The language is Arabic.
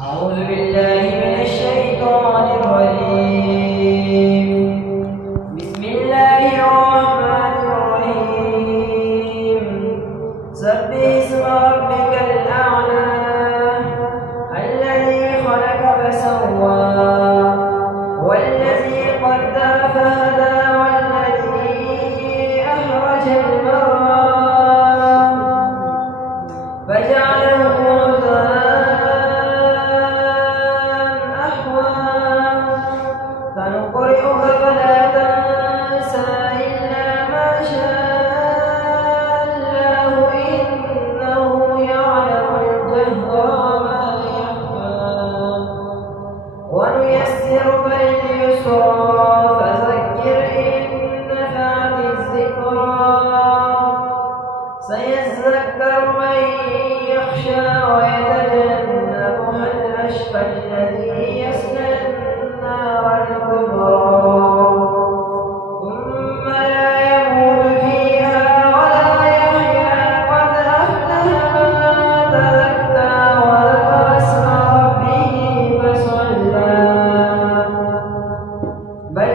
أعوذ بالله من الشيطان الرجيم. بسم الله الرحمن الرحيم. سبح اسم ربك الأعلى الذي خلق فسوى والذي قدر فهدى والذي أخرج المرعى فجعله سنقرئك فلا تنسى إلا ما شاء الله إنه يعلم الجهر وما يخفى ونيسرك لليسرى فذكر إن نفعت الذكرى سيذكر من يخشى ويتجنبها الأشقى الذي يصلى النار الكبرى ثم لا يموت فيها ولا يحيا قد أفلح من تزكى وذكر اسم ربه فصلى بل